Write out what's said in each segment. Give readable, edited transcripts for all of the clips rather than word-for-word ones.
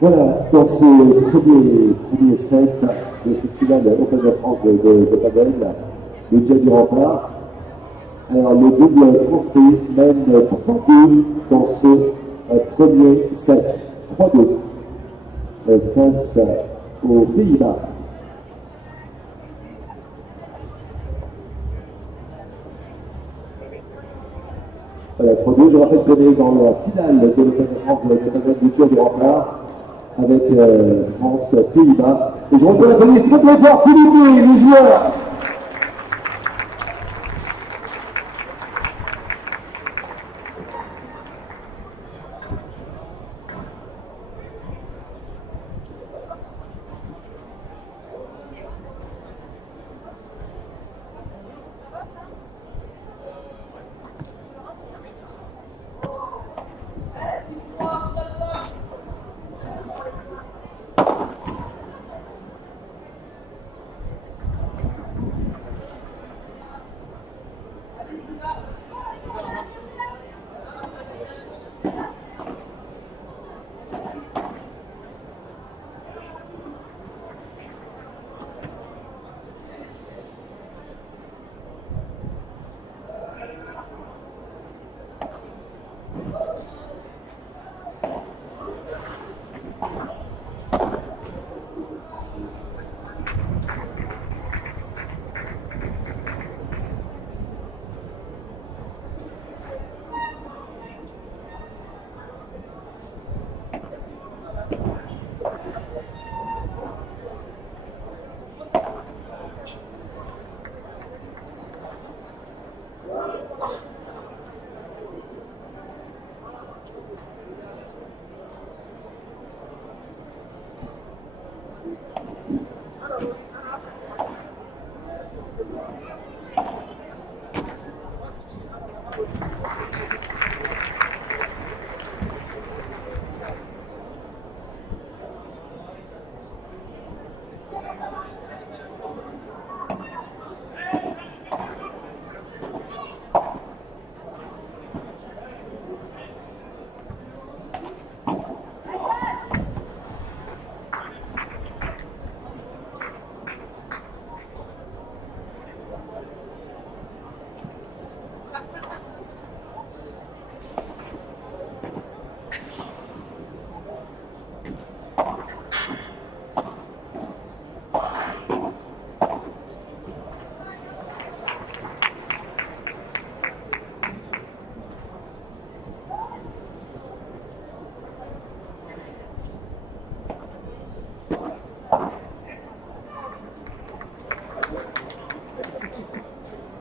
Voilà, dans ce premier set de cette finale Open de France de padel, le Dia du Rempart. Alors le double français mène 3-2 dans ce premier set. 3-2 face aux Pays-Bas. Voilà, 3-2, je rappelle qu'on est dans la finale de l'Open de France de padel du Tour du Rempart avec France, Pays-Bas. Et je reprends la police très très fort, s'il vous plaît, les joueurs.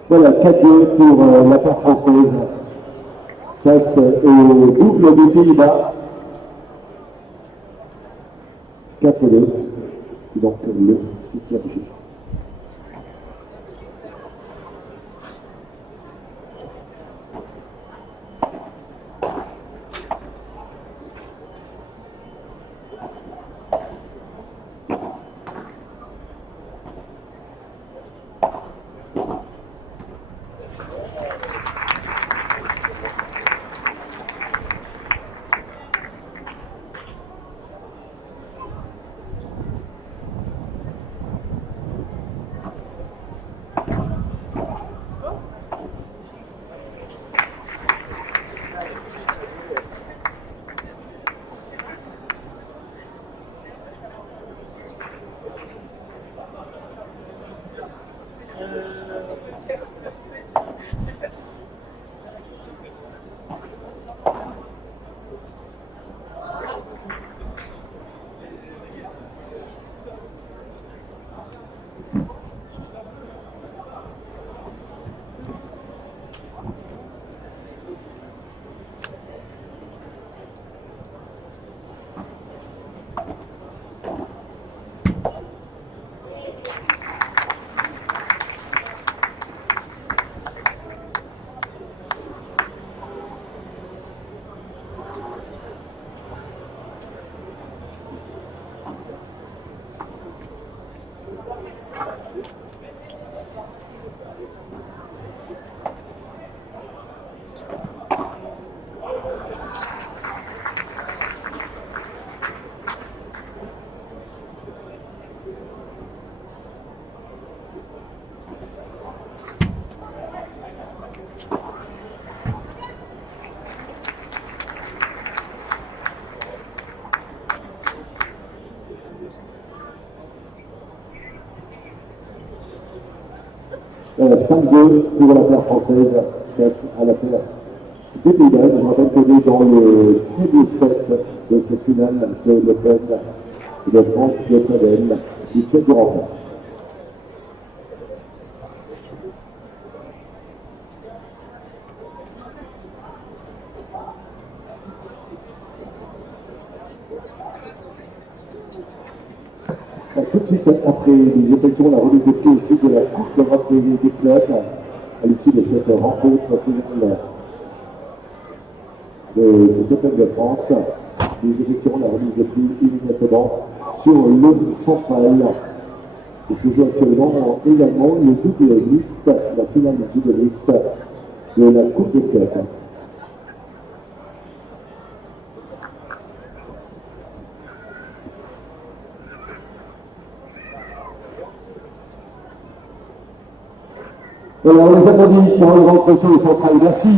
Voilà, 4-2 pour la paire française face au double des Pays-Bas. 4-2. C'est donc le 6e jeu. Voilà, 5-2 pour la paire française face à la paire des Pays-Bas. Je rappelle qu'on est dans le premier set de cette finale de l'Open de France de Padel, du Tour du Rempart. Tout de suite après, nous effectuons la remise de prix aussi de la Coupe d'Europe des clubs à l'issue de cette rencontre finale de cette Open de France. Nous effectuerons la remise de prix immédiatement sur le central. Et se joue actuellement également le double mixte, la finale du double mixte de la Coupe des clubs. Voilà, on les applaudit quand on rentre sur le central. Merci.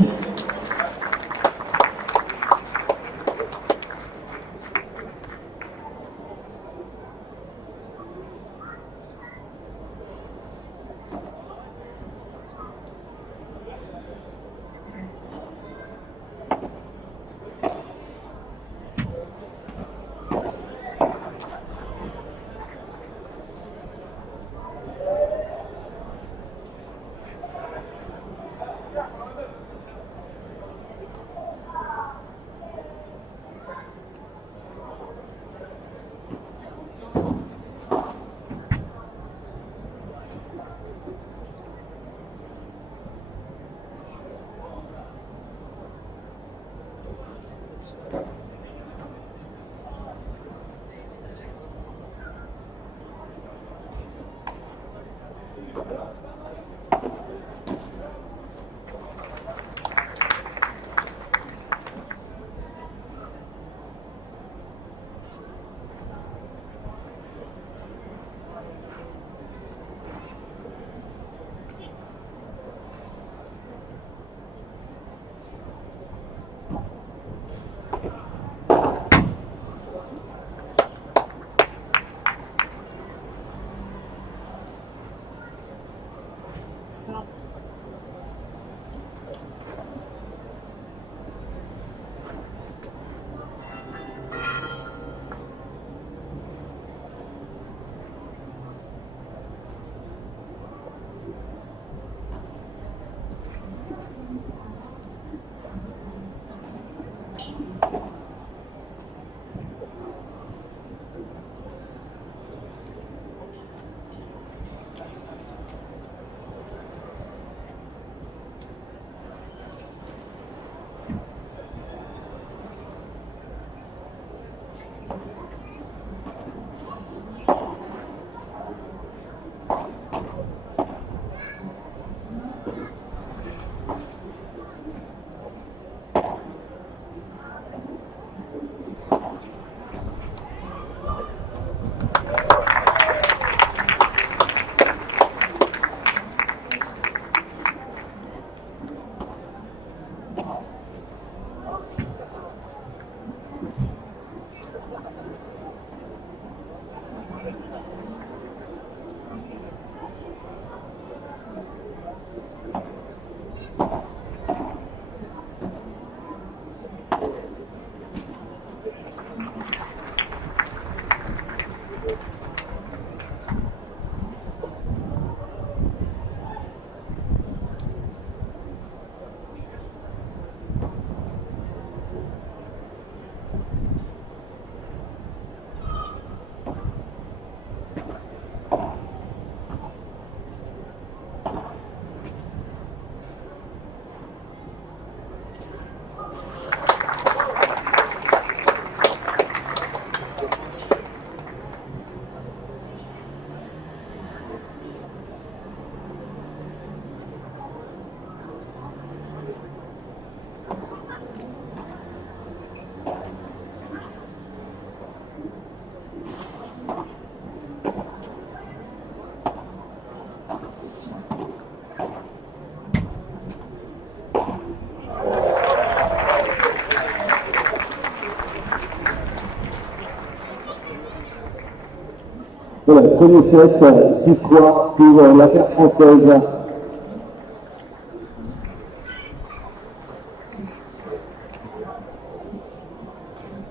Voilà, premier set, 6-3 pour la paire française.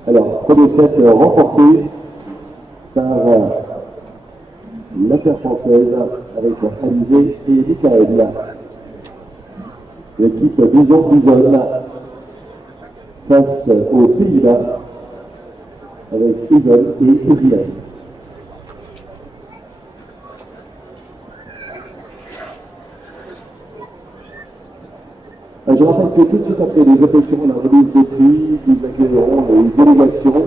Alors, premier set remporté par la paire française avec Alizé et Michael. L'équipe Bison face aux Pays-Bas avec Yvonne et Uriel. Je rappelle que tout de suite après les effectuerons la remise des prix, nous accueillerons les délégations.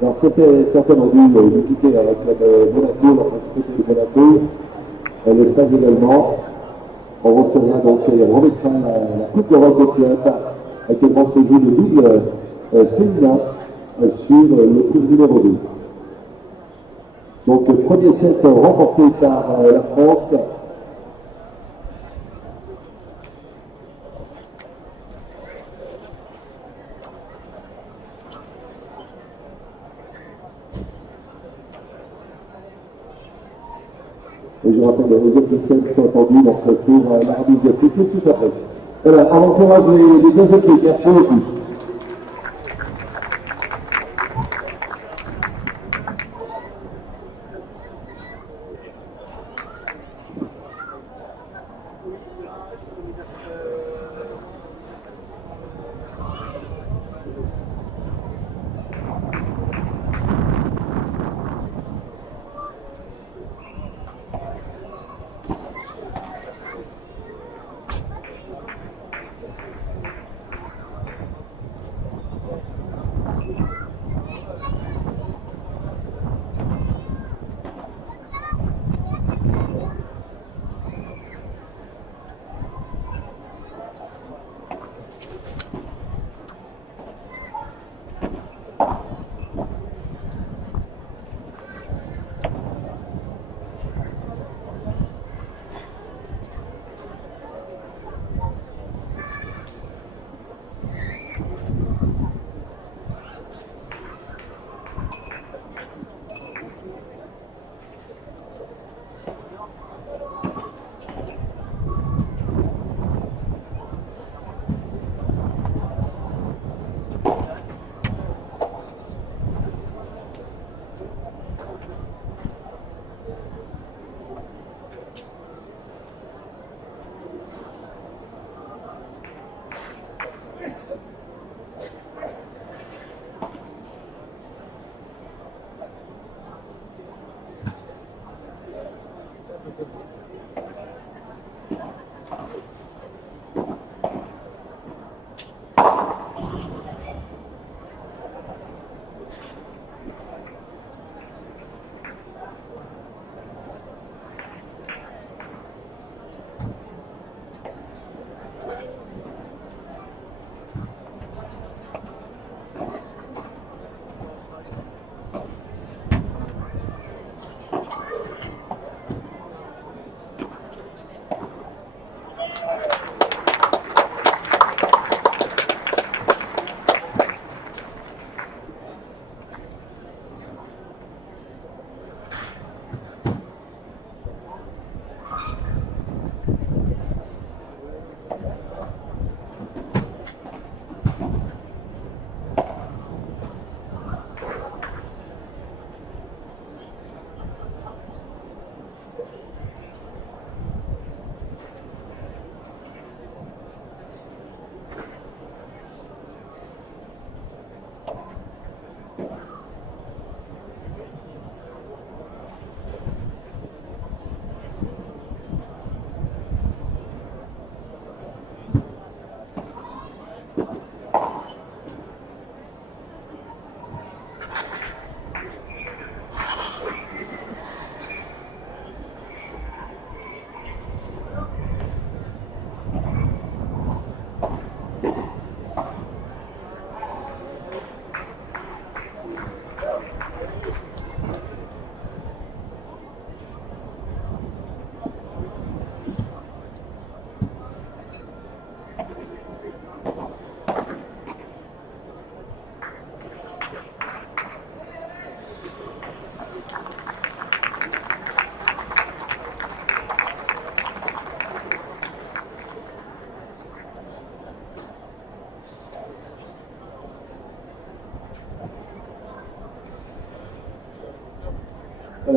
Alors certains ont dû nous quitter avec Monaco, la principauté de Monaco, l'Espagne également. On recevra donc, on remettra la Coupe d'Europe au club. Actuellement se joue le double féminin sur le cours numéro 2. Donc premier set remporté par la France. Et je rappelle les officiels qui sont attendus donc, pour la remise de prix tout de suite après. Voilà, on encourage les deux équipes. Merci beaucoup.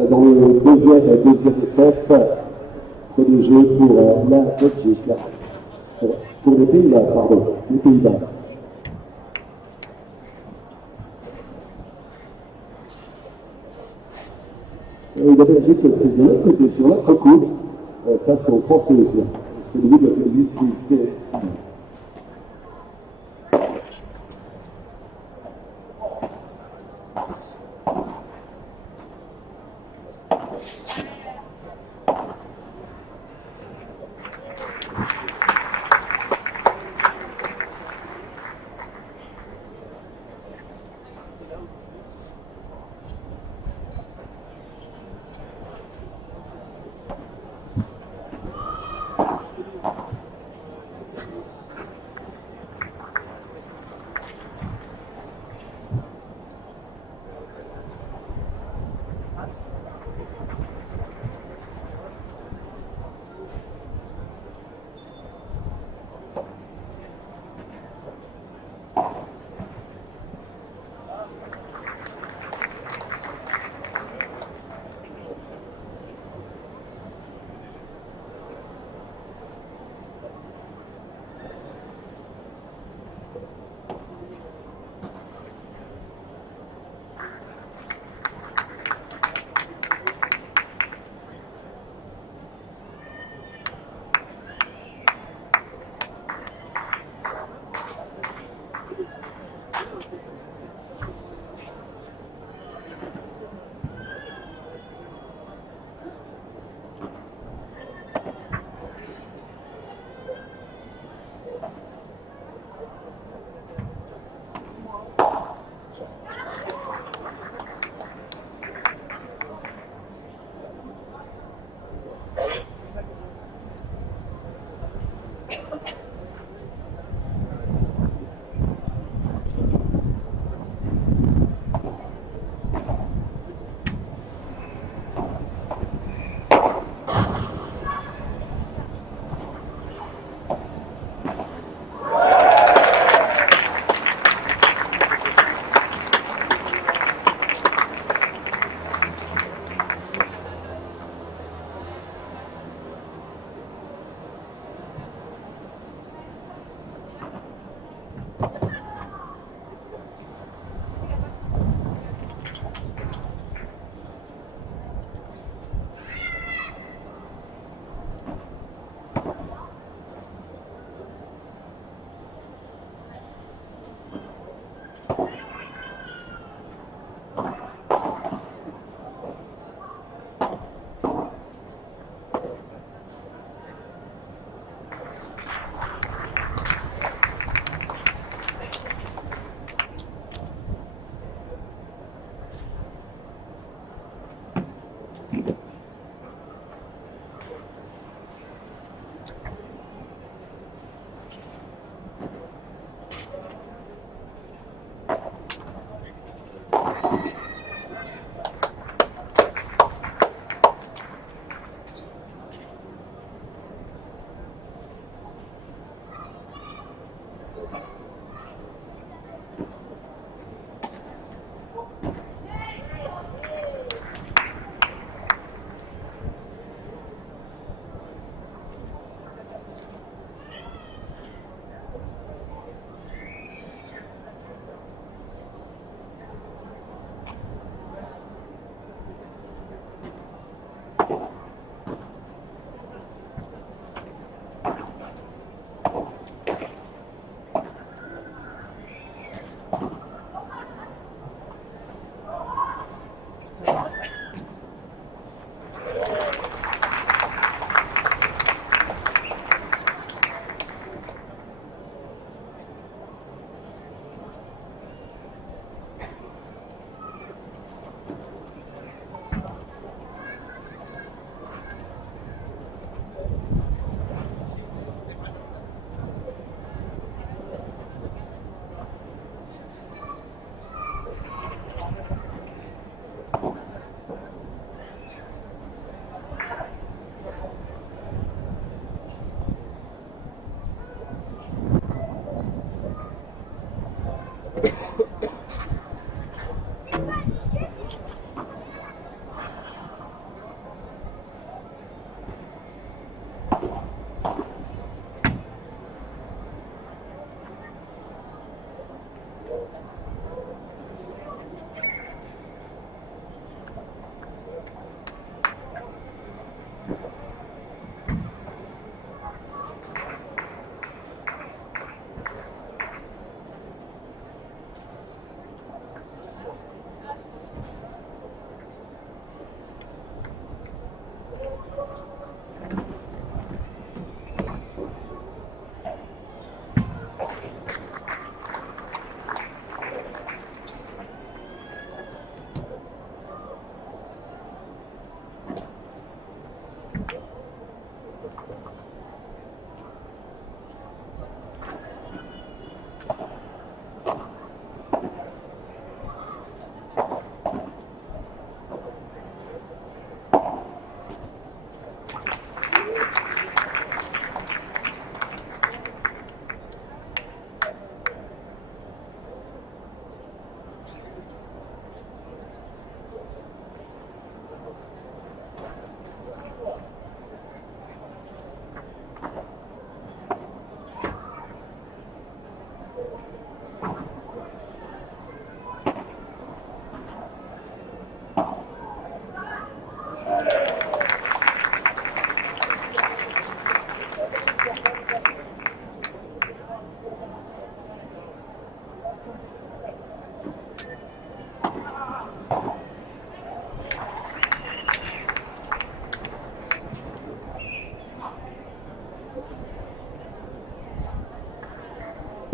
dans le deuxième set, protégé pour la Belgique. Pour les Pays-Bas, pardon, les Pays-Bas. Et la Belgique, c'est de l'autre côté, sur l'autre cour, face aux Français aussi. C'est lui qui a fait le but qui fait.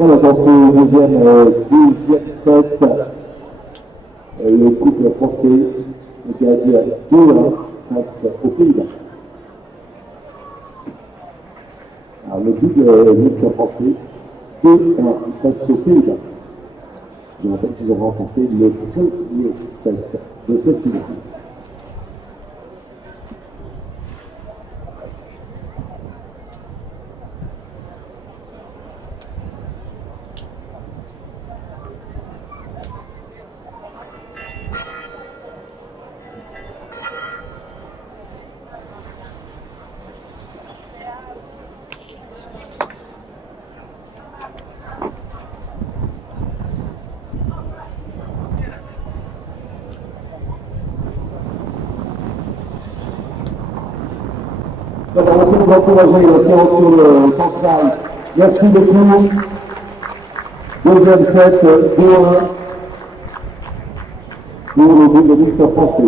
Voilà, dans ce deuxième set, le couple français gagne 2-1 face aux Pays-Bas. Alors, le double mixte français, 2-1 face aux Pays-Bas. Je rappelle qu'ils ont remporté le premier set de cette finale. Donc, on peut vous encourager, l'inscrire sur le central. Merci beaucoup. Deuxième set, 2-1 pour le double mixte français.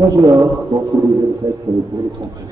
3-1 dans ce deuxième set pour les Français.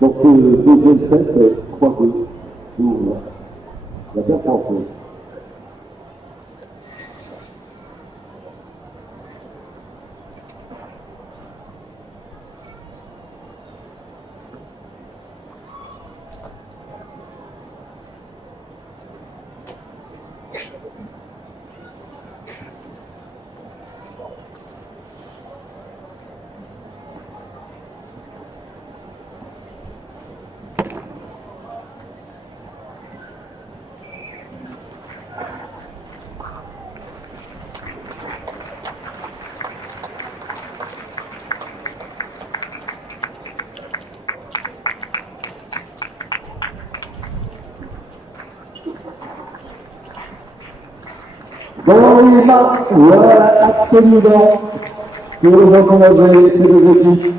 Dans ce deuxième set, 3-2 pour la paire française. Dans les mains, voilà, absolument, pour les encourager, ces deux équipes.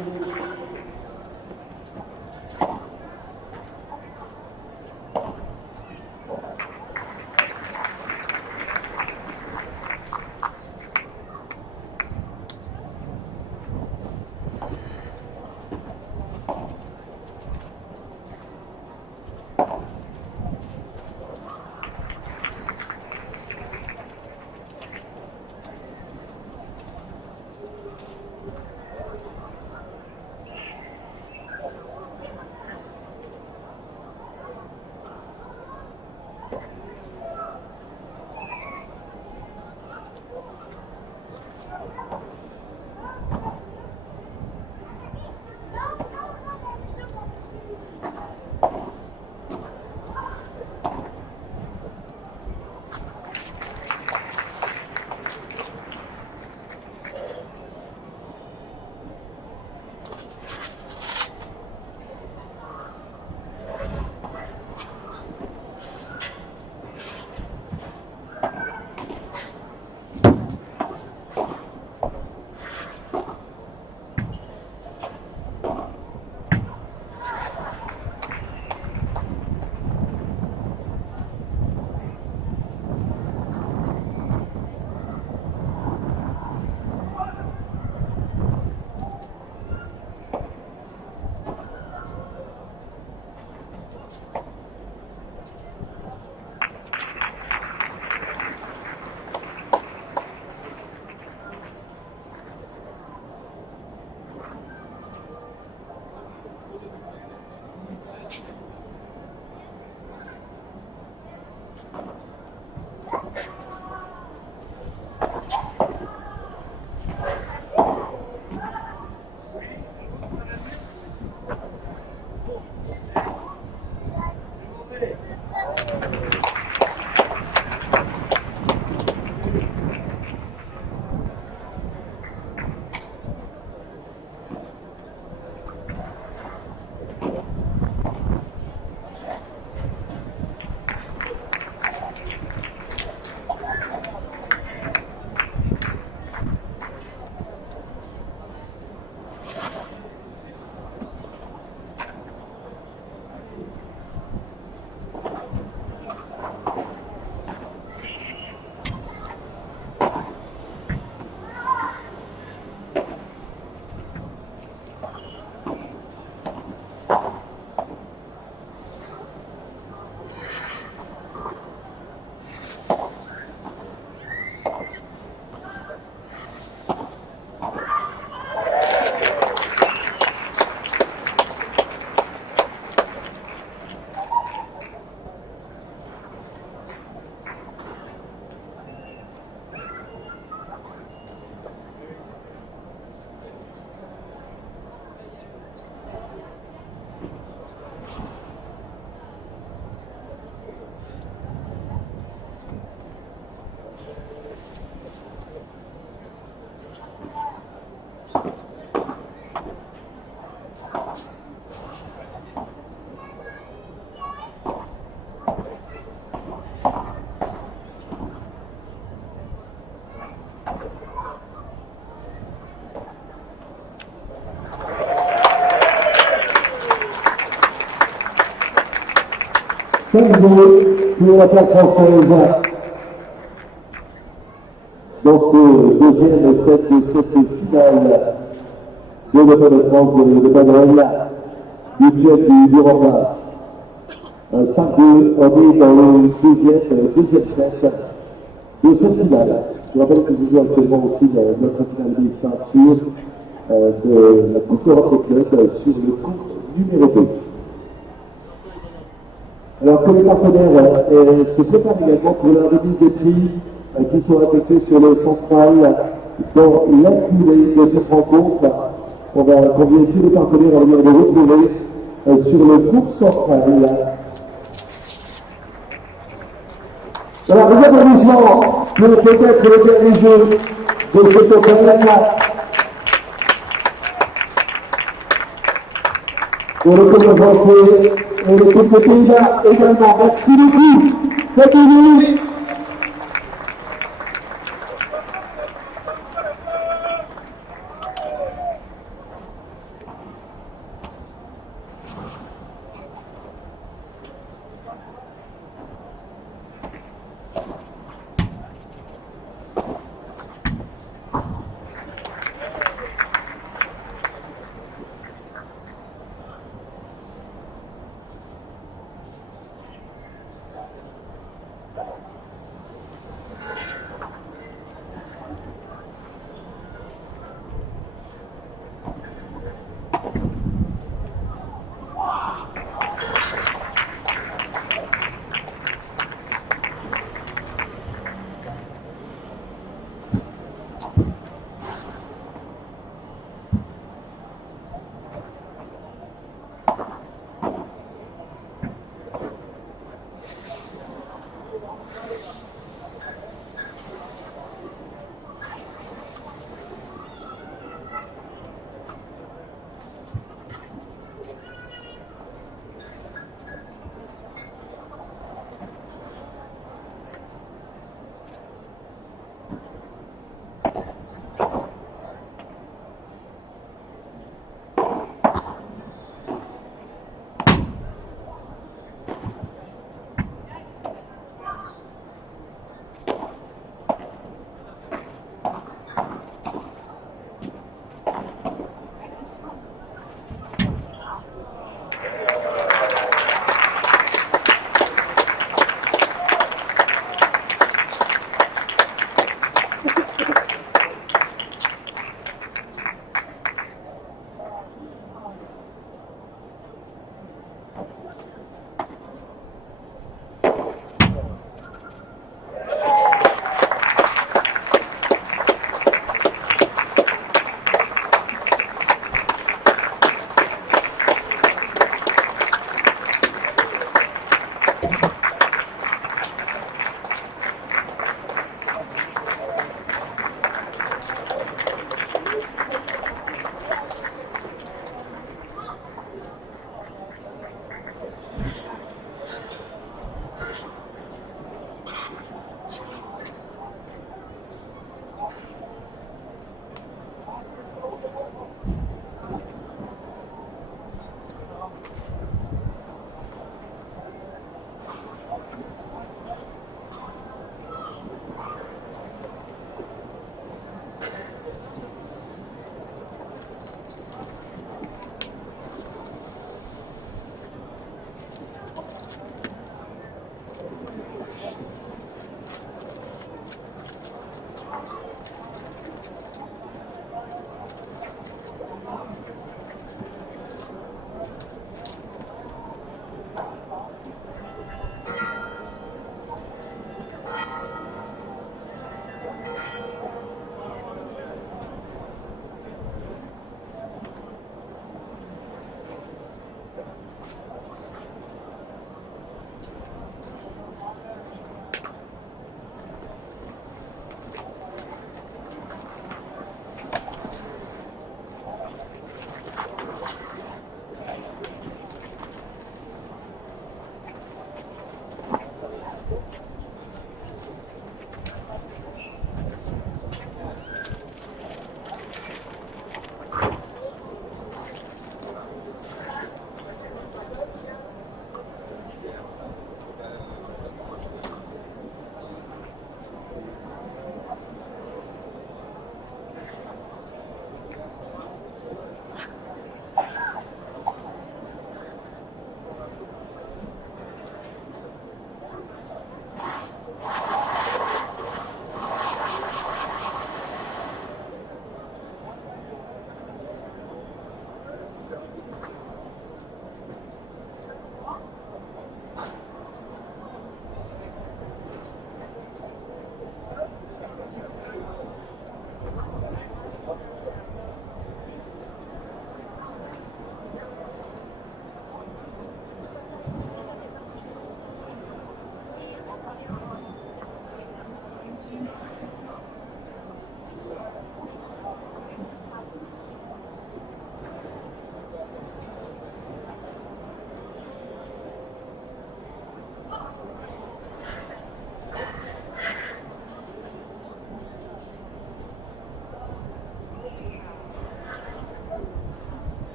5-2 pour la paire française. Dans ce deuxième set de cette finale de l'Open de France de padel du jet du rempart. 5-2, on est dans le deuxième set de cette finale. Je rappelle que je joue actuellement aussi notre finale mixte sur de la Coupe Europe des clubs sur le court numéro 2. Alors que les partenaires se préparent également pour la remise des prix qui sera effectuée sur le central dans la foulée de cette rencontre. On va convier tous les partenaires à venir les retrouver sur le court central. Alors, les applaudissements pour peut-être le dernier jeu de ce Open. Pour le club français et l'équipe de Pays-Bas également. Merci beaucoup. Faites-le.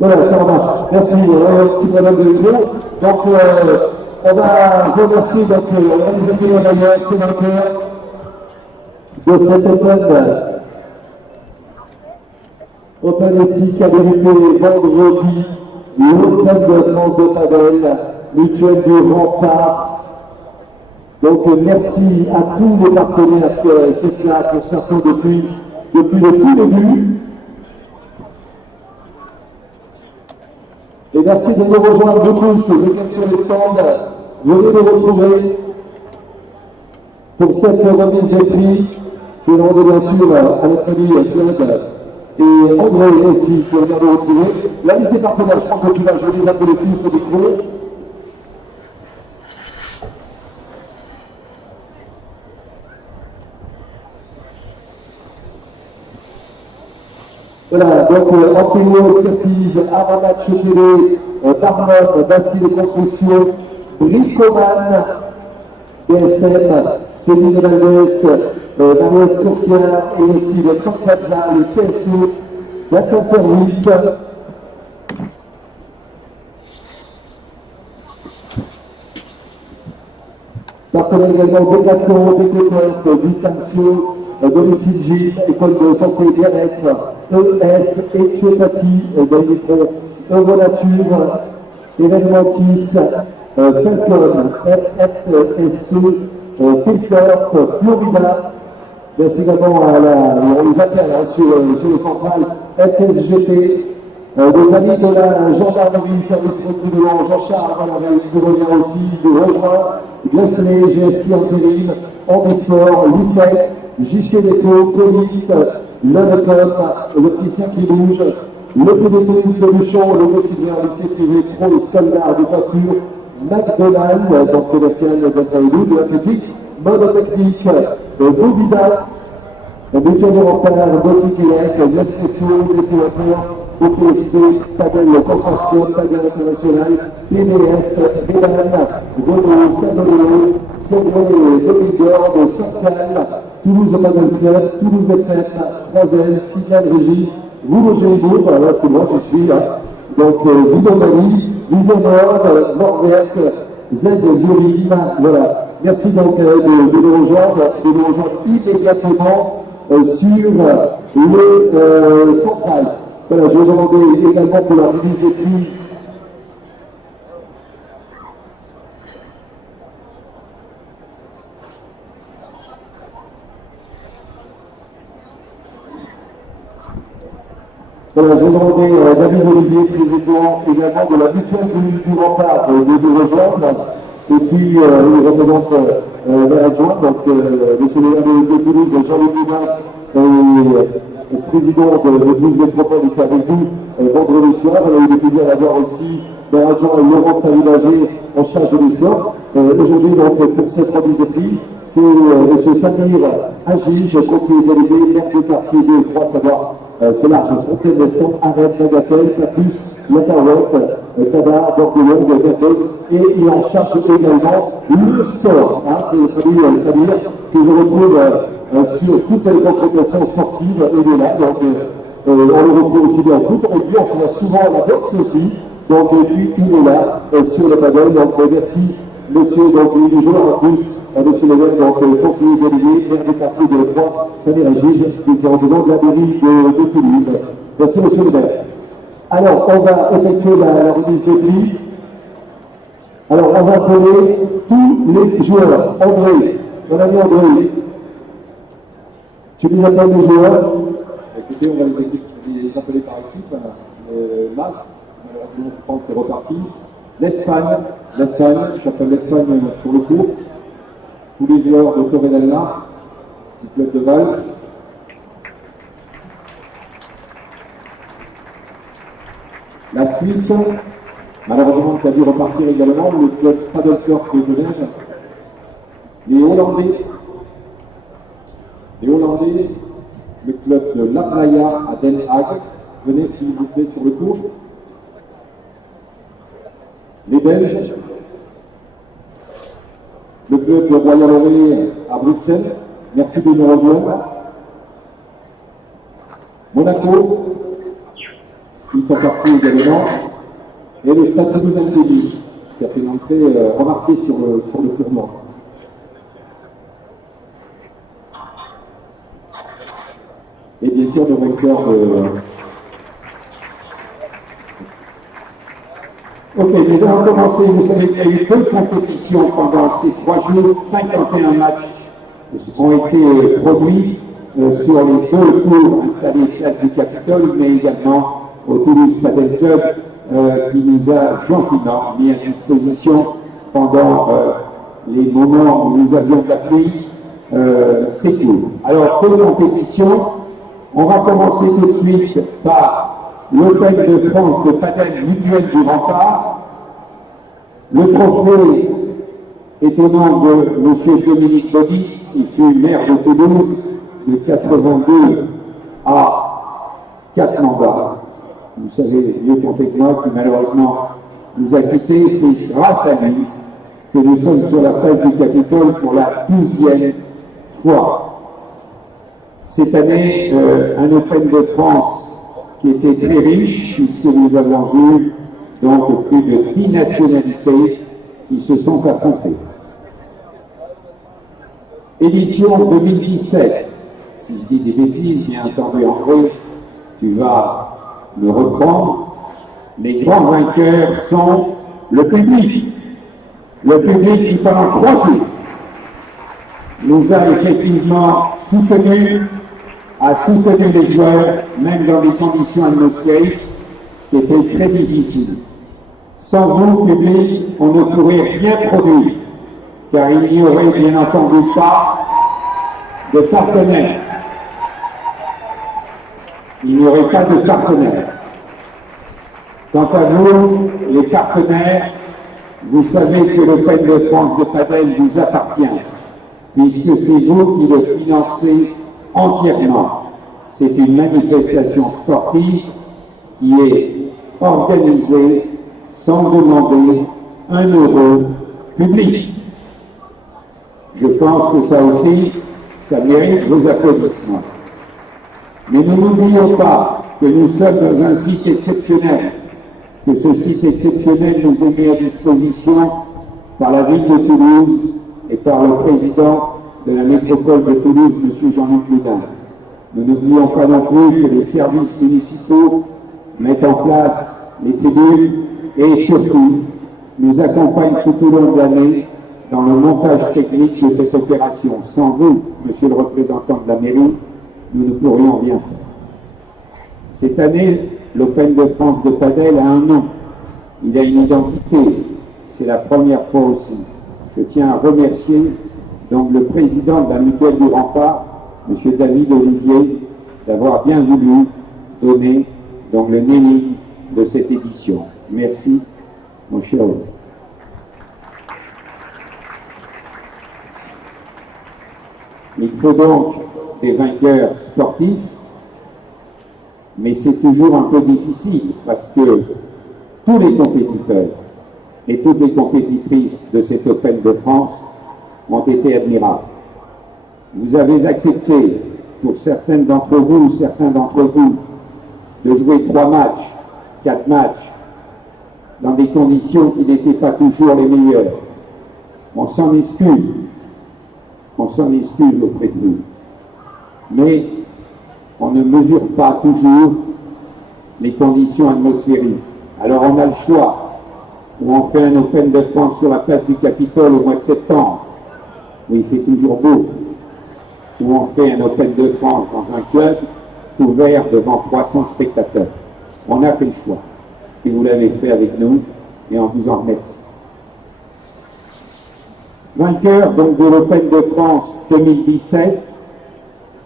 Voilà, ça marche. Merci. Petit problème de micro. Donc, on va remercier l'organisateur d'ailleurs, sénateur de cet Open ici qui a débuté vendredi, l'Open de France de Padel, mutuelle du Rempart. Donc, merci à tous les partenaires qui étaient là pour certains depuis le tout début. Et merci de nous rejoindre tous, ceux qui sont sur les stands. Venez nous retrouver pour cette remise des prix. Je vais demander bien sûr à notre ami Claude et André aussi qui vient nous retrouver. La liste des partenaires, je pense que tu vas, je vais les appeler tous au micro. Voilà, donc Antéo Expertise, Aramat Chepelé, Barnum, Bastille Construction, Bricoman, BSM, Céline Valdès, Mariette Courtière et aussi le Trump Plaza, le CSO, Data Service. Partenaire également Decathlon, DTF, Distinction, Domicile Gym, École de santé et bien-être, EF, Éthiopathie, Dailitron, Euronature, Événementis, Falcon, FFSE, Filter, Florida. Merci également on les appelle sur le central, FSGT, des amis de la gendarmerie, service recrutement, Jean-Charles, il nous revient aussi, de rejoint, Glastley, GSI Intérim, Handisport, l'UFEC, JC Déco, Colis, Lenecom, l'opticien qui bouge, le peu de tourisme de Luchon, le déciseur, lycée privé, pro, scolaire de coiffure, McDonald's, donc commercial d'Intraïdou, de l'athlétique, mode technique, Bovida, mutuelle de repère, Boutique Elec, Nespresso, DCFR, OPSP, Padel Consortium, Padel International, PBS, Redan, Renault, Saint-Denis, Segway, Demigord, Sorcal, Toulouse Padel Club, Toulouse FM, 3L, Signal Régie, vous logez Bourg, là c'est moi, je suis là. Donc, Vidomanie, Visionord, Vorwerk, Z Violine, voilà. Merci donc de nous rejoindre immédiatement sur le central. Voilà, je vais demander également pour la remise des prix. Voilà, je vais demander à David Olivier, président également de la mutuelle du Rempart, de nous rejoindre. Et puis, il représente l'adjoint, donc monsieur le maire de Toulouse, Jean-Louis Moulin, président de Toulouse Métropole, qui est avec nous vendredi soir. On a eu le plaisir d'avoir aussi l'adjoint Laurent Saint-Villager en charge de l'histoire. Aujourd'hui, donc, pour cette remise des prix, c'est M. Samir Agige, conseiller délégué, maire de quartier 2 et 3, savoir c'est large, Fontaine, Leston, Arène, Bagatelle, Capus, Latarotte, Tabar, Bordeaux, Gâteuse, et il en charge également le sport. Hein, c'est notre ami Samir que je retrouve sur toutes les confrontations sportives et de là. Donc, on le retrouve aussi bien en foot, et puis on se voit souvent à la boxe aussi. Donc, et puis il est là sur le padel. Donc, merci, monsieur, donc, il est joueur en plus. Monsieur le maire, donc conseiller délégué, maire du quartier de 3, Samir Agige, qui est en demande de la mairie de Toulouse. Merci, monsieur le maire. Alors, on va effectuer la remise des prix. Alors, on va appeler tous les joueurs. André, mon ami André, tu nous appelles les joueurs? Écoutez, on va les appeler par équipe. Mas, malheureusement, je pense, c'est reparti. L'Espagne, j'appelle l'Espagne sur le cours. Tous les joueurs de Torredella, du club de Valls. La Suisse, malheureusement, qui a dû repartir également, le club Paddlesurf de Genève. Les Hollandais, le club de La Playa à Den Haag. Venez s'il vous plaît sur le cours. Les Belges, le club de Royal Oré à Bruxelles. Merci de nous rejoindre. Monaco, ils sont partis également. Et le Stade Toulousain Tennis, qui a fait une entrée remarquée sur le tournoi. Et bien sûr, le vainqueur de... Ok, nous allons commencer. Vous savez qu'il y a eu 2 compétitions pendant ces 3 jours. 51 matchs ont été produits sur les 2 cours installés place du Capitole, mais également au Toulouse Padel Club, qui nous a gentiment mis à disposition pendant les moments où nous avions appris ces cours. Alors, 2 compétitions. On va commencer tout de suite par l'Open de France de padel mutuel du Rempart. Le trophée est au nom de M. Dominique Baudis, qui fut maire de Toulouse de 82 à 4 mandats. Vous savez mieux compter que moi, qui malheureusement nous a quittés. C'est grâce à lui que nous sommes sur la place du Capitole pour la 12e fois. Cette année, un Open de France qui était très riche, puisque nous avons eu donc plus de 10 nationalités qui se sont affrontées. Édition 2017, si je dis des bêtises, bien entendu André, tu vas me reprendre. Les grands vainqueurs sont le public qui pendant 3 jours nous a effectivement soutenus, a soutenu les joueurs, même dans des conditions atmosphériques qui étaient très difficiles. Sans vous, public, on ne pourrait rien produire, car il n'y aurait bien entendu pas de partenaires. Il n'y aurait pas de partenaires. Quant à vous, les partenaires, vous savez que l'Open de France de padel vous appartient, puisque c'est vous qui le financez entièrement. C'est une manifestation sportive qui est organisée sans demander 1 euro public. Je pense que ça aussi, ça mérite vos applaudissements. Mais nous n'oublions pas que nous sommes dans un site exceptionnel, que ce site exceptionnel nous est mis à disposition par la ville de Toulouse et par le président de la métropole de Toulouse, M. Jean-Luc Boudin. Nous n'oublions pas non plus que les services municipaux mettent en place les tribunes et surtout nous accompagnent tout au long de l'année dans le montage technique de cette opération. Sans vous, monsieur le représentant de la mairie, nous ne pourrions rien faire. Cette année, l'Open de France de padel a un nom. Il a une identité. C'est la première fois aussi. Je tiens à remercier donc le président de la mutuelle du Rempart, M. David Olivier, d'avoir bien voulu donner donc le naming de cette édition. Merci, mon cher Olivier. Il faut donc des vainqueurs sportifs, mais c'est toujours un peu difficile parce que tous les compétiteurs et toutes les compétitrices de cet Open de France ont été admirables. Vous avez accepté, pour certaines d'entre vous ou certains d'entre vous, de jouer 3 matchs, 4 matchs, dans des conditions qui n'étaient pas toujours les meilleures. On s'en excuse. On s'en excuse auprès de vous. Mais on ne mesure pas toujours les conditions atmosphériques. Alors on a le choix. Ou on fait un Open de France sur la place du Capitole au mois de septembre, où il fait toujours beau. Ou on fait un Open de France dans un club ouvert devant 300 spectateurs. On a fait le choix. Et vous l'avez fait avec nous, et on vous en remercie. Vainqueur donc de l'Open de France 2017,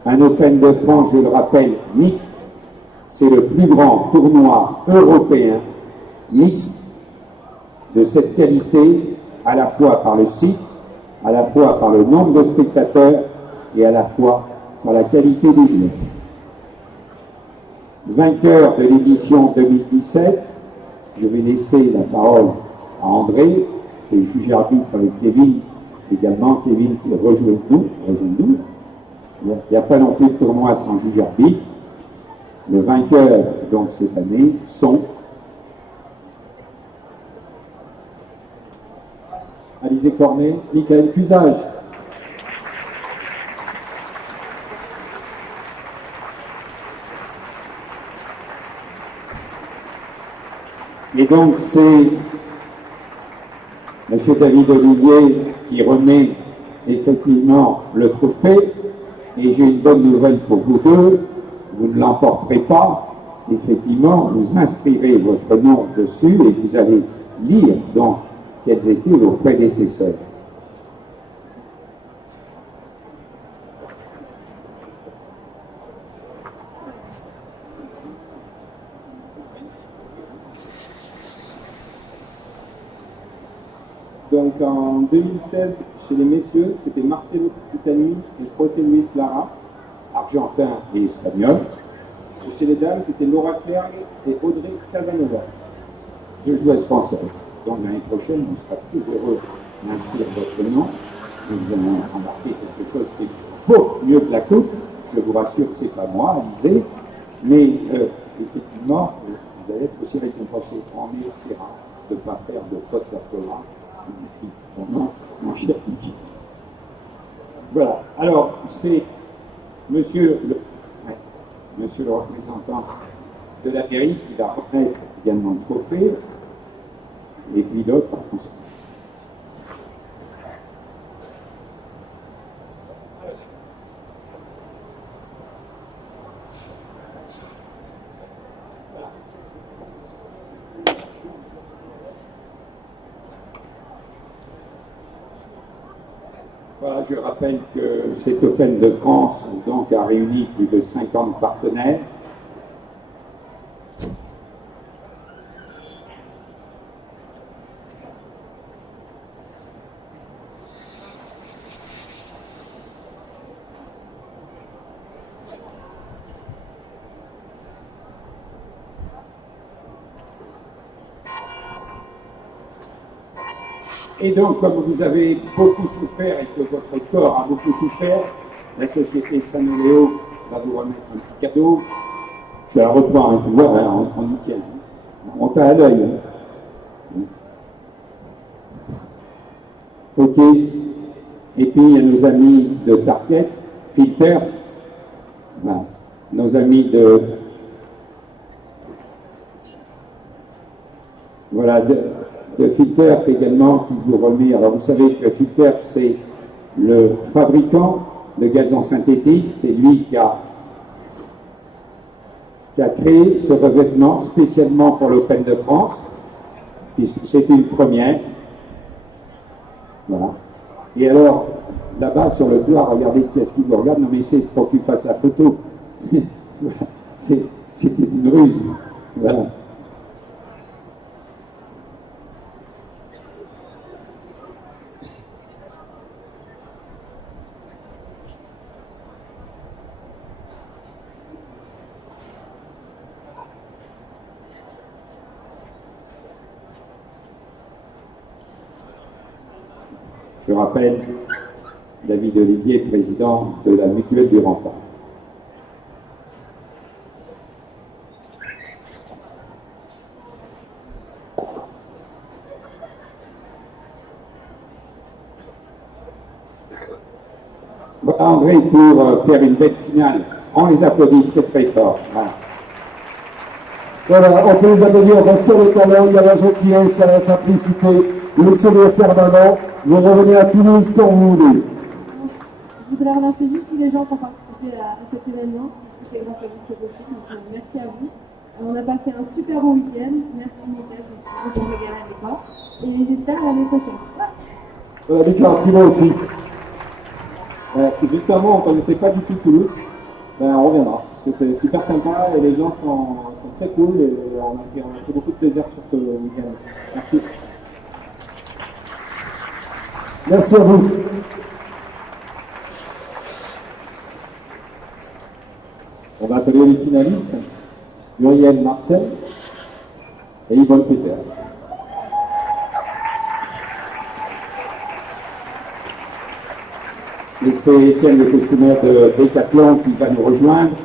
un Open de France, je le rappelle, mixte, c'est le plus grand tournoi européen mixte de cette qualité, à la fois par le site, à la fois par le nombre de spectateurs et à la fois par la qualité des joueurs. Vainqueur de l'édition 2017, je vais laisser la parole à André, et juge arbitre avec Kevin également. Kevin qui rejoint nous. Il n'y a pas non plus de tournoi sans juge arbitre. Le vainqueur, donc, cette année, sont Alizé Cornet, Michael Cusage. Et donc, c'est M. David Olivier qui remet effectivement le trophée. Et j'ai une bonne nouvelle pour vous deux. Vous ne l'emporterez pas. Effectivement, vous inscrirez votre nom dessus et vous allez lire donc quels étaient vos prédécesseurs. Donc en 2016, chez les messieurs, c'était Marcelo Pitani et José Luis Lara, Argentin et espagnol. et chez les dames, c'était Laura Clerc et Audrey Casanova. Deux joueuses françaises. Donc l'année prochaine, on sera très heureux d'inscrire votre nom. Vous allez embarquer quelque chose qui est beaucoup mieux que la coupe. Je vous rassure que ce n'est pas moi, Alizé. Mais effectivement, vous allez être aussi récompensé. On essaiera de ne pas faire de faute d'orthographe. Mon cher Mickey. Voilà. Alors, c'est monsieur le représentant de la mairie qui va remettre également le trophée, et puis d'autres. Voilà, je rappelle que cet Open de France donc, a réuni plus de 50 partenaires. Et donc, comme vous avez beaucoup souffert et que votre corps a beaucoup souffert, la société Sanoléo va vous remettre un petit cadeau. Je la reprends, hein, tu vois, hein, on y tient. On t'a à l'œil. Hein. Ok. Et puis, il y a nos amis de Target, Filter, ben, nos amis de... Voilà, de Filter également qui vous remet. Alors vous savez que Filter c'est le fabricant de gazon synthétique, c'est lui qui a créé ce revêtement spécialement pour l'Open de France, puisque c'est une première. Voilà. Et alors, là-bas sur le toit, regardez qu'est-ce qu'il vous regarde. Non mais c'est pour que tu fasses la photo. C'était une ruse. Voilà. Je rappelle, David Olivier, président de la Mutuelle du Rempart. Voilà André pour faire une belle finale. On les applaudit très très fort. Voilà, on peut les applaudir parce qu'il y a le talent, il y a la gentillesse, il y a la simplicité, le sourire permanent. Vous revenez à Toulouse quand vous voulez. Je voudrais remercier juste tous les gens qui ont participé à cet événement, parce que c'est grâce à vous que c'est possible. Donc merci à vous. On a passé un super bon week-end. Merci Mickaël, je me suis beaucoup régalée avec toi. Et j'espère à l'année prochaine. Voilà, Mickaël, un petit mot aussi. Juste avant, on ne connaissait pas du tout Toulouse. Ben, on reviendra. C'est super sympa et les gens sont très cool et on a pris beaucoup de plaisir sur ce week-end. Merci. Merci à vous. On va appeler les finalistes, Muriel Marcel et Yvonne Peters. Et c'est Étienne, le costumaire de Decathlon, qui va nous rejoindre.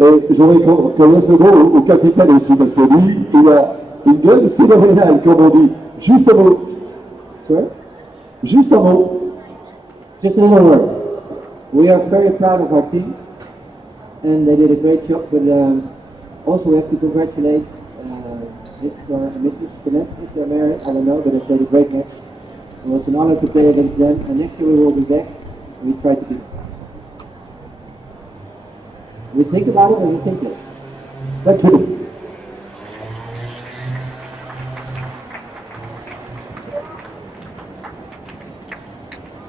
Et j'aurais qu'on laisse le mot au capitaine aussi, parce que lui, il a une gueule phénoménale, comme on dit. Juste un mot. Juste un mot. Just another word. We are very proud of our team, and they did a great job. But also, we have to congratulate Mrs. or Mrs. Connect, if they're married. I don't know, but they played a great match. It was an honor to play against them, and next year we will be back. We try to be. We think about it, and we think it. Thank you.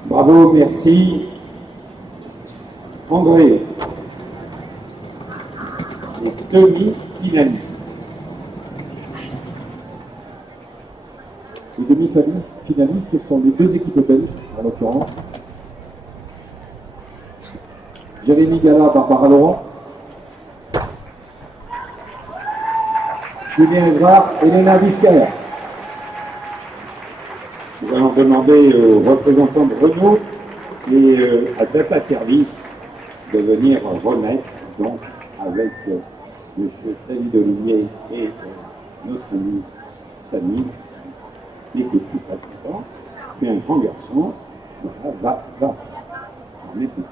Bravo, merci. André, les demi-finalistes. Les demi-finalistes, ce sont les deux équipes belges, en l'occurrence. Jérémy Gala, Barbara Laurent. Julien Evrard, Elena Vischer. Nous allons demander aux représentants de Renault et à Data Service de venir remettre, donc, avec M. David Olivier et notre ami Samy, qui était plus présentant, puis un grand garçon, voilà, va. On est tout.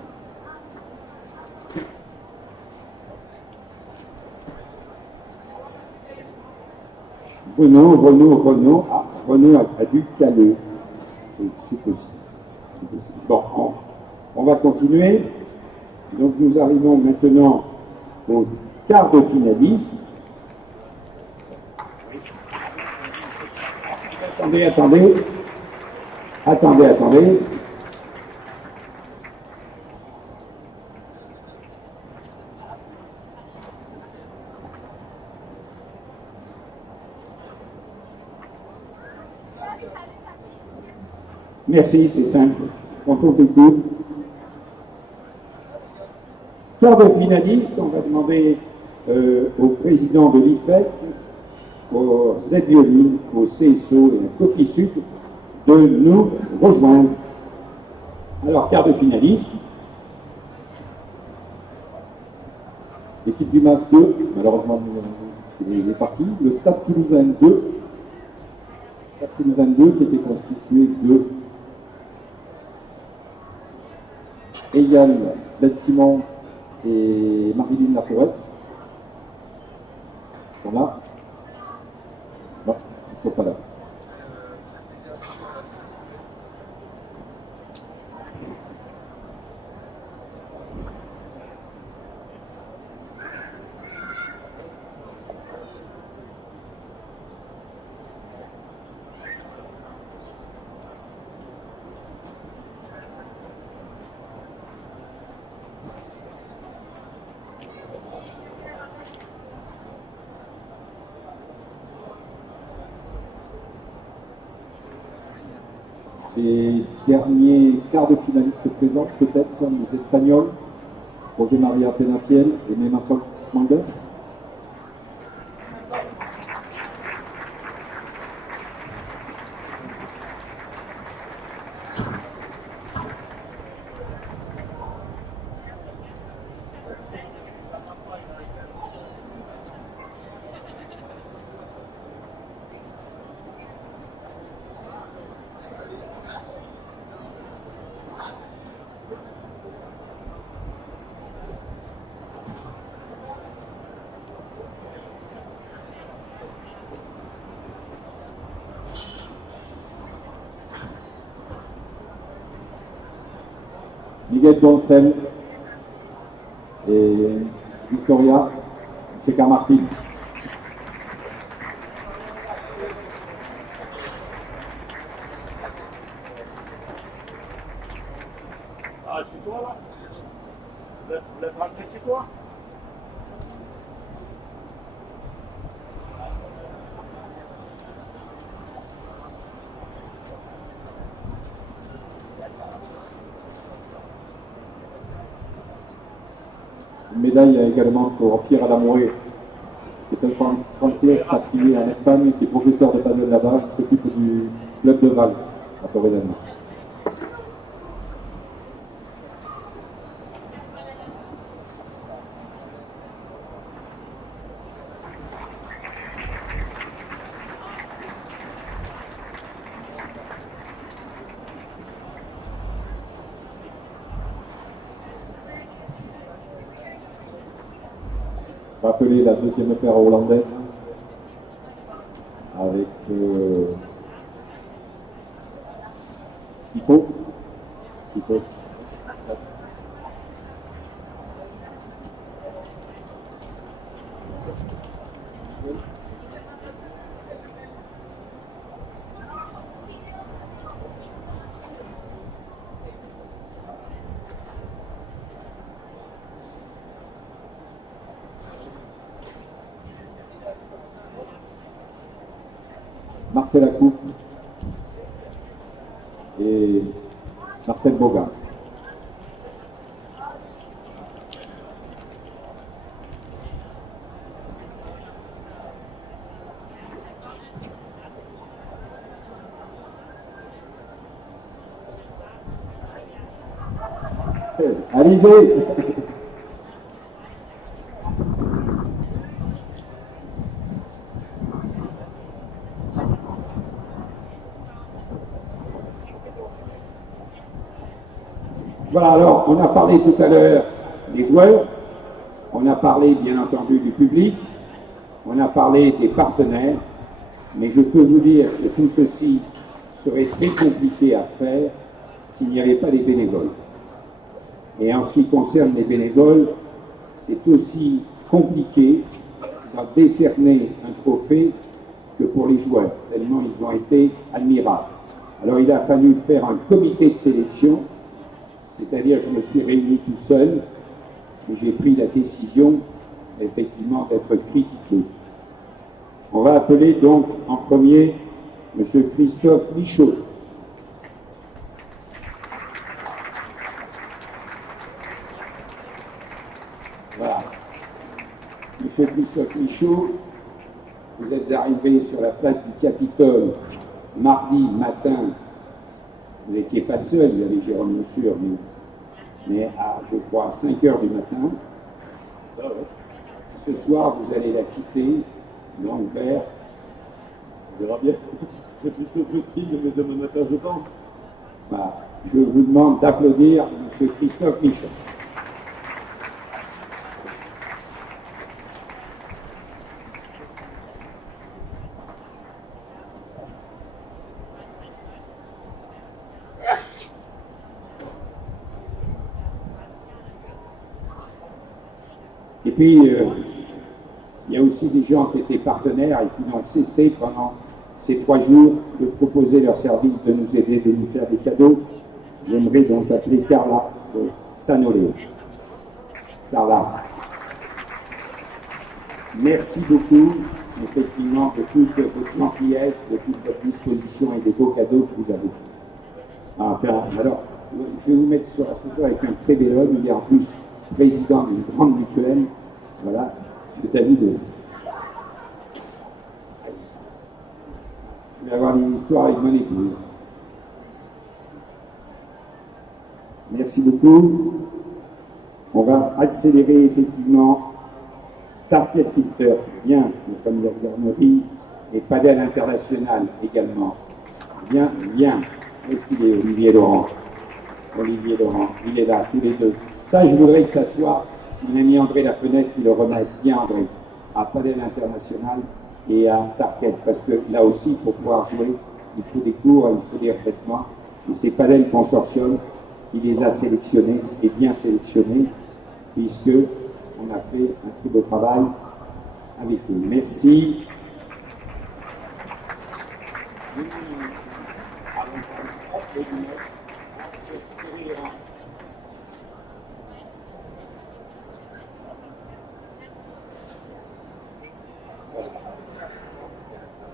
Renault. Ah, Renault a dû caler. C'est possible. C'est possible. Bon, on va continuer. Donc nous arrivons maintenant au quart de finaliste. Attendez. Merci, c'est simple. Quand on t'écoute. Quart de finaliste, on va demander au président de l'IFEC, au Z-Violine, au CSO et à Copie Sud de nous rejoindre. Alors, quart de finaliste. L'équipe du MAS 2, malheureusement, c'est parti. Le Stade Toulousain 2. Stade Toulousain 2 qui était constitué de Eyal Ben-Simon et Marilyn Laforest. Ils sont là? Non, ils ne sont pas là. Les derniers quarts de finalistes présents, peut-être les Espagnols, José María Penafiel et Mema Smangers. Miguel Doncel et Victoria Checa-Martin. Ah, chez toi là? Vous voulez rentrer chez toi? Une médaille également pour Pierre Adamoué, qui est un Français expatrié en Espagne, qui est professeur de padel là-bas, qui s'occupe du club de Valls à Torredana. Rappeler la deuxième paire hollandaise avec Pico. Marcel Acou et Marcel Bogart. Alizé. Voilà, alors, on a parlé tout à l'heure des joueurs, on a parlé bien entendu du public, on a parlé des partenaires, mais je peux vous dire que tout ceci serait très compliqué à faire s'il n'y avait pas des bénévoles. Et en ce qui concerne les bénévoles, c'est aussi compliqué de décerner un trophée que pour les joueurs, tellement ils ont été admirables. Alors il a fallu faire un comité de sélection, c'est-à-dire je me suis réuni tout seul et j'ai pris la décision effectivement d'être critiqué. On va appeler donc en premier M. Christophe Michaud. Voilà. M. Christophe Michaud, vous êtes arrivé sur la place du Capitole mardi matin. Vous n'étiez pas seul, il y avait Jérôme Moussure, mais à, je crois, 5 heures du matin. Ça, ouais. Ce soir, vous allez la quitter, donc vers... On verra bien. C'est plutôt possible, mais demain matin, je pense. Bah, je vous demande d'applaudir M. Christophe Michaud. Et puis, il y a aussi des gens qui étaient partenaires et qui n'ont cessé pendant ces 3 jours de proposer leur service, de nous aider, de nous faire des cadeaux. J'aimerais donc appeler Carla de Sanoléo. Carla, merci beaucoup, effectivement, de toute votre gentillesse, de toute votre disposition et des beaux cadeaux que vous avez fait. Enfin, alors, je vais vous mettre sur la photo avec un très bel homme, il est en plus président d'une grande mutuelle. Voilà, ce que tu as vu de... Je vais avoir des histoires avec mon épouse. Merci beaucoup. On va accélérer effectivement. Target Filter vient, notre ami Garnerie, et Padel International également. Vient. Où est-ce qu'il est, Olivier Laurent? Olivier Laurent, il est là, tous les deux. Ça, je voudrais que ça soit mon ami André Lafenêtre qui le remette bien, André, à Padel International et à Target, parce que là aussi, pour pouvoir jouer, il faut des cours, il faut des revêtements, et c'est Padel Consortium qui les a sélectionnés et bien sélectionnés, puisque on a fait un très beau travail avec eux. Merci.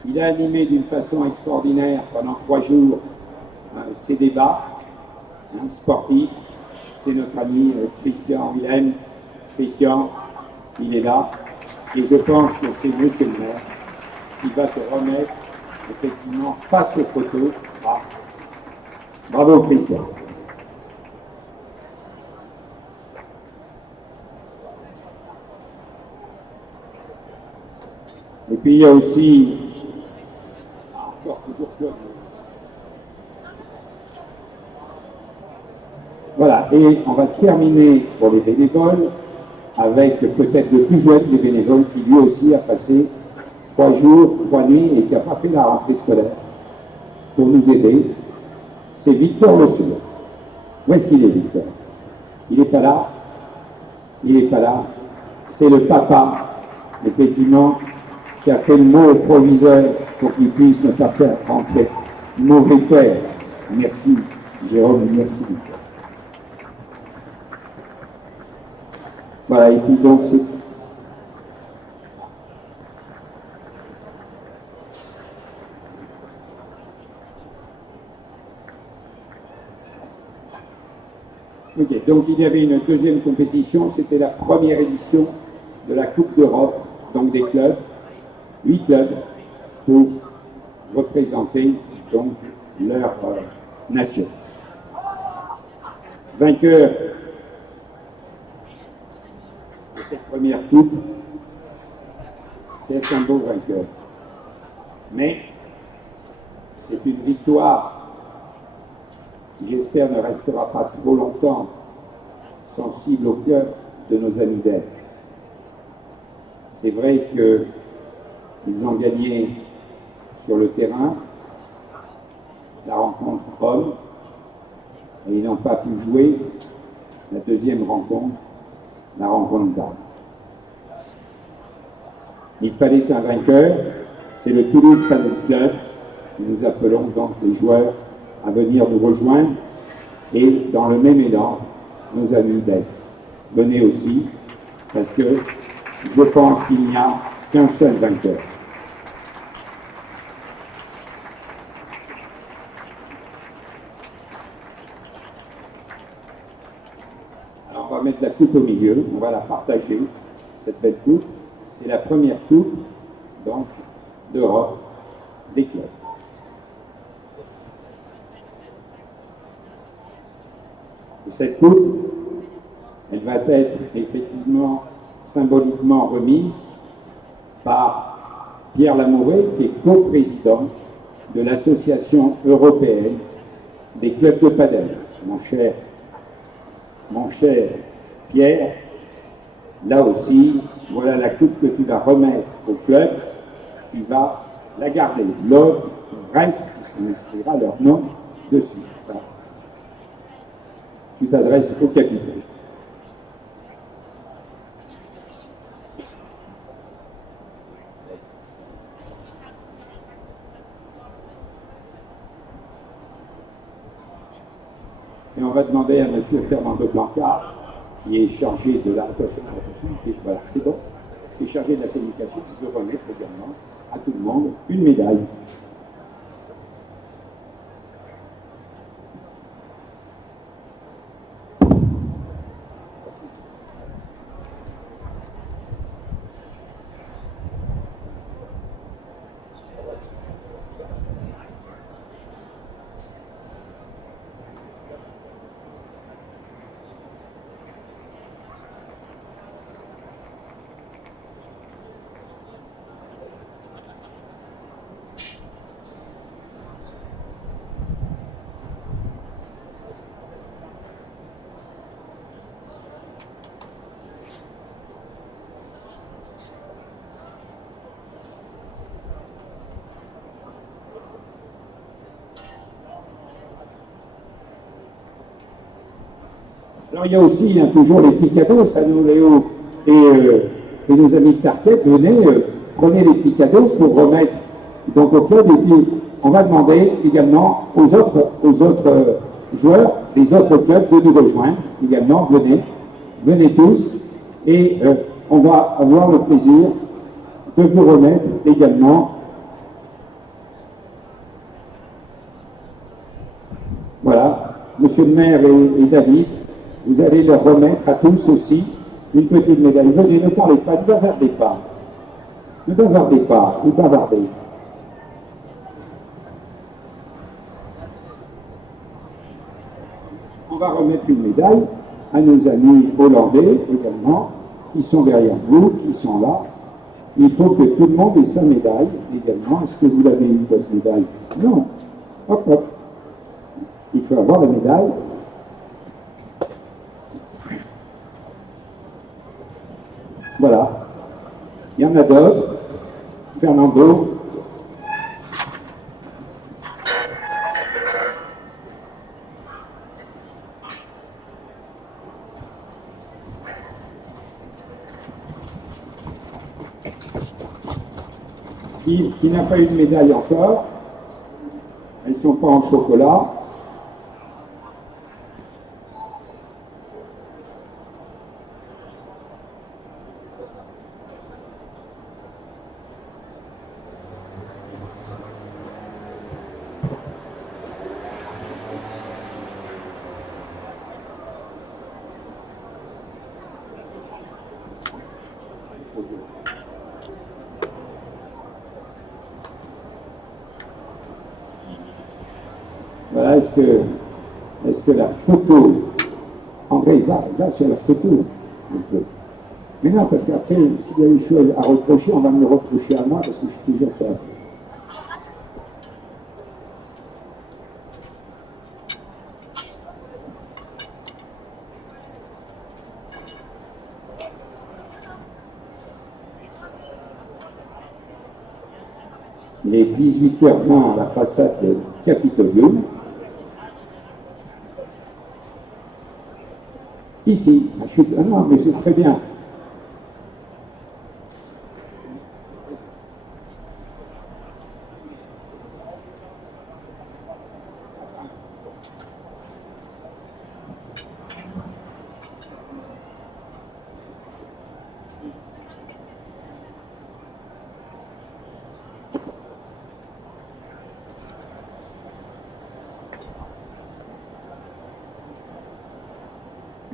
Il a animé d'une façon extraordinaire pendant 3 jours ces débats sportifs. C'est notre ami Christian Willem. Christian, il est là. Et je pense que c'est monsieur le maire qui va te remettre effectivement face aux photos. Bravo Christian. Et puis il y a aussi voilà, et on va terminer pour les bénévoles avec peut-être le plus jeune des bénévoles qui lui aussi a passé 3 jours, 3 nuits et qui n'a pas fait la rentrée scolaire pour nous aider. C'est Victor Le Sourd. Où est-ce qu'il est, Victor? Il n'est pas là. Il n'est pas là. C'est le papa, effectivement, qui a fait le mot au proviseur pour qu'il puisse ne pas faire rentrer mauvais père. Merci, Jérôme, merci. Voilà, et puis donc c'est... Ok, donc il y avait une deuxième compétition, c'était la première édition de la Coupe d'Europe, donc des clubs, 8 clubs, pour représenter donc leur nation. Vainqueur de cette première coupe, c'est un beau vainqueur. Mais c'est une victoire qui, j'espère, ne restera pas trop longtemps sensible au cœur de nos amis belges. C'est vrai qu'ils ont gagné sur le terrain la rencontre homme et ils n'ont pas pu jouer la deuxième rencontre, la rencontre dame. Il fallait un vainqueur, c'est le Toulouse Paddle Club. Nous appelons donc les joueurs à venir nous rejoindre et dans le même élan, nos amis belges. Venez aussi, parce que je pense qu'il n'y a qu'un seul vainqueur. Alors on va mettre la coupe au milieu, on va la partager, cette belle coupe. C'est la première coupe, donc, d'Europe des clubs. Et cette coupe, elle va être effectivement symboliquement remise par Pierre Lamoureux, qui est co-président de l'Association européenne des clubs de padel. Mon cher Pierre, là aussi, voilà la coupe que tu vas remettre au club, qui va la garder. L'autre reste, puisqu'on inscrira leur nom dessus. Voilà. Tu t'adresses au capitaine. Et on va demander à M. Fernando Blancard, qui est chargé de la... Voilà, c'est bon. Qui est chargé de la communication, de remettre également à tout le monde une médaille. Alors il y a aussi toujours les petits cadeaux, ça nous Léo et nos amis de Tarquet, venez, prenez les petits cadeaux pour remettre donc au club, et puis on va demander également aux autres joueurs, les autres clubs de nous rejoindre également, venez tous, et on va avoir le plaisir de vous remettre également. Voilà, monsieur le maire et David, vous allez leur remettre à tous aussi une petite médaille. Venez, ne parlez pas, ne bavardez pas. Ne bavardez pas, ou bavardez. On va remettre une médaille à nos amis hollandais également, qui sont derrière vous, qui sont là. Il faut que tout le monde ait sa médaille également. Est-ce que vous l'avez eu, votre médaille? Non. Hop, hop. Il faut avoir la médaille. Voilà. Il y en a d'autres. Fernando. Qui n'a pas eu de médaille encore. Elles ne sont pas en chocolat. Voilà, est-ce que la photo, André, va sur la photo un peu. Mais non, parce qu'après, s'il y a des choses à reprocher, on va me le reprocher à moi, parce que je suis déjà fait. Il est 18h20 à la façade de Capitolium. Ici, ah non, mais c'est très bien.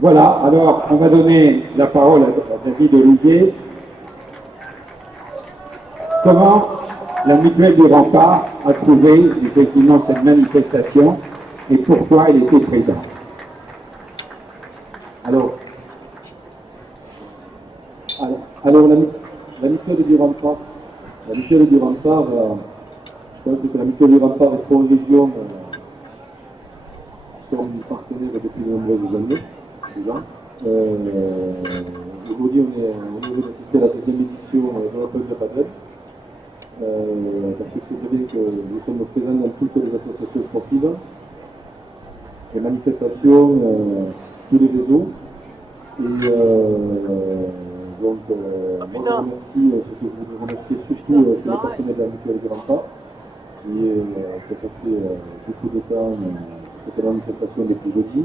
Voilà, alors on va donner la parole à David Olivier. Comment la mutuelle du Rempart a trouvé effectivement cette manifestation et pourquoi elle était présente? Alors la mutuelle du Rempart, je pense que la mutuelle du Rempart et Sport Région sont partenaires depuis de nombreuses années. Aujourd'hui, on est heureux d'assister à la deuxième édition de l'Open de Padel, parce que c'est vrai que nous sommes présents dans toutes les associations sportives, les manifestations, tous les réseaux. Et donc, moi je remercie, ce que je voulais remercier surtout, c'est le personnel de la mutuelle de Rempart, qui a passé beaucoup de temps sur cette manifestation depuis jeudi.